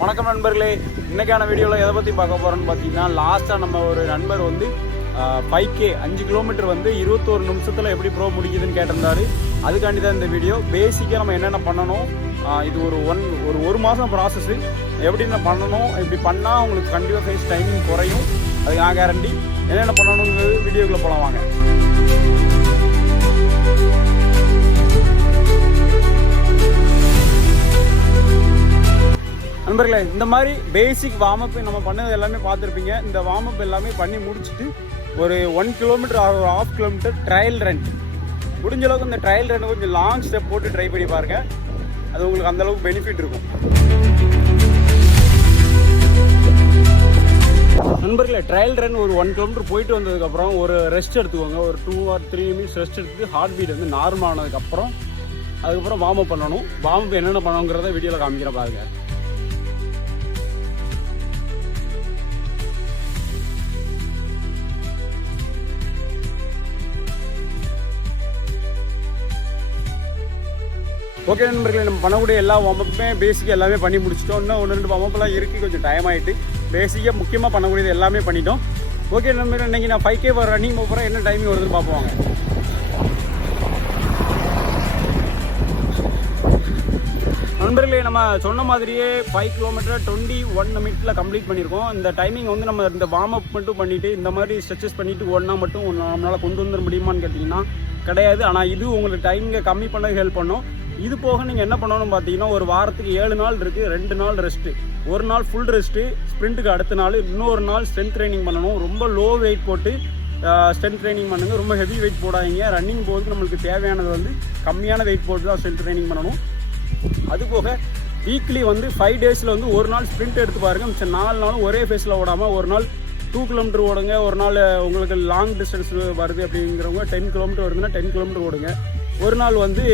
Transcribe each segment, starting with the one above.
வணக்கம் நண்பர்களே, இன்னைக்கான வீடியோவில் எதை பற்றி பார்க்க போகிறோன்னு பார்த்தீங்கன்னா, லாஸ்ட்டாக நம்ம ஒரு நண்பர் வந்து 5K 5 கிலோமீட்டர் வந்து 21 நிமிஷத்தில் எப்படி ப்ரோ முடிக்குதுன்னு கேட்டிருந்தாரு. அதுக்காண்டி தான் இந்த வீடியோ. பேசிக்காக நம்ம என்னென்ன பண்ணணும், இது ஒரு மாதம் ப்ராசஸ்ஸு, எப்படின்னு பண்ணணும், இப்படி பண்ணால் உங்களுக்கு கண்டிப்பாக ஃபேஸ் டைமிங் குறையும், அது நான் கேரண்டி. என்னென்ன பண்ணணுங்கிறது வீடியோக்குள்ளே போகலாம் வாங்க. நண்பர்களே, இந்த மாதிரி பேசிக் வார்ம் அப் நம்ம பண்ணது எல்லாமே பார்த்துருப்பீங்க. இந்த வார்ம் அப் எல்லாமே பண்ணி முடிச்சுட்டு ஒரு 1 கிலோமீட்டர் ஒரு 1/2 கிலோமீட்டர் ட்ரையல் ரன், முடிஞ்ச அளவுக்கு இந்த ட்ரையல் ரன் கொஞ்சம் லாங் ஸ்டெப் போட்டு ட்ரை பண்ணி பாருங்கள். அது உங்களுக்கு அந்தளவுக்கு பெனிஃபிட் இருக்கும். நண்பர்களே, ட்ரையல் ரன் ஒரு 1 கிலோமீட்டர் போயிட்டு வந்ததுக்கப்புறம் ஒரு ரெஸ்ட் எடுத்துக்கோங்க. ஒரு 2 or 3 மினிட்ஸ் ரெஸ்ட் எடுத்துட்டு ஹார்ட் பீட் வந்து நார்மல் ஆனதுக்கப்புறம் அதுக்கப்புறம் வார்ம் அப் பண்ணணும். வார்ம் அப் என்னென்ன பண்ணணுங்கிறத வீடியோவில் காமிக்கிற பாருங்க. ஓகே நண்பர்களே, நம்ம பண்ணக்கூடிய எல்லா வார்ம் அப்புமே பேசிக்காக எல்லாமே பண்ணி முடிச்சிட்டோம். இன்னும் 1-2 வார்ம் அப்லாம் இருக்குது, கொஞ்சம் டைம் ஆகிட்டு. பேசிக்காக முக்கியமாக பண்ணக்கூடியது எல்லாமே பண்ணிட்டோம். ஓகே நண்பர்களே, இன்றைக்கி நான் 5K ரன்னிங் போகிறேன். என்ன டைமிங் வருதுன்னு பார்ப்போங்க. நண்பர்களே, நம்ம சொன்ன மாதிரியே 5 கிலோமீட்டர் 21 மினிட்ஸில் கம்ப்ளீட் பண்ணியிருக்கோம். இந்த டைமிங் வந்து நம்ம இந்த வார்ம் அப் மட்டும் பண்ணிவிட்டு இந்த மாதிரி ஸ்ட்ரெச்சஸ் பண்ணிவிட்டு ஒன்றா மட்டும் நம்மளால் கொண்டு வந்துட முடியுமான்னு கேட்டிங்கன்னா கிடையாது. ஆனால் இது உங்களுக்கு டைமிங்கை கம்மி பண்ண ஹெல்ப் பண்ணும். இது போக நீங்கள் என்ன பண்ணணும்னு பார்த்தீங்கன்னா, ஒரு வாரத்துக்கு 7 நாள் இருக்குது, 2 நாள் ரெஸ்ட்டு, ஒரு நாள் ஃபுல் ரெஸ்ட்டு, ஸ்ப்ரிண்ட்டுக்கு அடுத்த நாள் இன்னொரு நாள் ஸ்ட்ரென்த் ட்ரைனிங் பண்ணணும். ரொம்ப லோ வெயிட் போட்டு ஸ்ட்ரென்த் ட்ரைனிங் பண்ணுங்கள், ரொம்ப ஹெவி வெயிட் போடாதீங்க. ரன்னிங் போது நம்மளுக்கு தேவையானது வந்து கம்மியான வெயிட் போட்டு தான் ஸ்ட்ரென்த் ட்ரைனிங் பண்ணணும். அதுபோக வீக்லி வந்து 5 டேஸில் வந்து ஒரு நாள் ஸ்ப்ரிண்ட் எடுத்து பாருங்கள். மிச்சம் 4 நாளும் ஒரே ஃபேஸில் ஓடாமல் ஒரு நாள் 2 கிலோமீட்டர் ஓடுங்க. ஒரு நாள் உங்களுக்கு லாங் டிஸ்டன்ஸ் வருது அப்படிங்கிறவங்க 10 கிலோமீட்டர் வருதுன்னா 10 கிலோமீட்டர் ஓடுங்க. ஒரு நாள் வந்து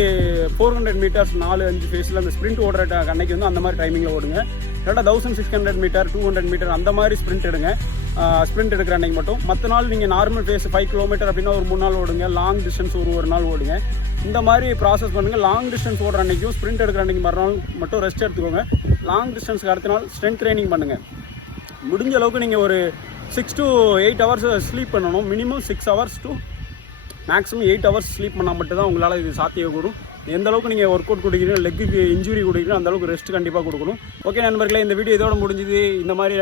400 மீட்டர்ஸ் 4-5 ஃபேஸில் அந்த ஸ்ப்ரிண்ட் ஓடுற அன்னைக்கு வந்து அந்த மாதிரி டைமிங்கில் ஓடுங்க. இல்லாட்டா 1600 மீட்டர் 200 மீட்டர் அந்த மாதிரி ஸ்ப்ரிண்ட் எடுங்க. ஸ்ப்ரிண்ட் எடுக்கிற அன்னைக்கு மட்டும். மற்ற நாள் நீங்கள் நார்மல் ஃபேஸ் 5 கிலோமீட்டர் அப்படின்னா ஒரு 3 நாள் ஓடுங்க. லாங் டிஸ்டன்ஸ் ஒரு நாள் ஓடுங்க. இந்த மாதிரி ப்ராசஸ் பண்ணுங்கள். லாங் டிஸ்டன்ஸ் ஓடுற அன்னைக்கும் ஸ்ப்ரிண்ட் எடுக்கிற அன்னைக்கு மறுநாள் மட்டும் ரெஸ்ட் எடுத்துக்கோங்க. லாங் டிஸ்டன்ஸ்க்கு அடுத்த நாள் ஸ்ட்ரென்த் ட்ரைனிங் பண்ணுங்கள். முடிஞ்ச அளவுக்கு நீங்கள் ஒரு 6 to 8 ஹவர்ஸ் ஸ்லீப் பண்ணணும். Minimum 6 hours to maximum 8 hours sleep பண்ணால் மட்டும்தான் உங்களால் இது சாத்தியக்கூடும். எந்த அளவுக்கு நீங்கள் ஒர்க் அவுட் கொடுக்குறீங்க, லெக்குக்கு இன்ஜுரி கொடுக்குறீங்க, அந்தளவுக்கு ரெஸ்ட் கண்டிப்பாக கொடுக்கணும். ஓகே நண்பர்களே, இந்த வீடியோ இதோட முடிஞ்சுது. இந்த மாதிரி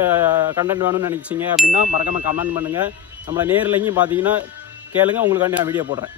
கண்டென்ட் வேணும்னு நினச்சிங்க அப்படின்னா மறக்காமல் கமெண்ட் பண்ணுங்கள். நம்மளை நேரில் எங்கேயும் பார்த்தீங்கன்னா கேளுங்க, உங்களுக்காண்டி நான் வீடியோ போடுறேன்.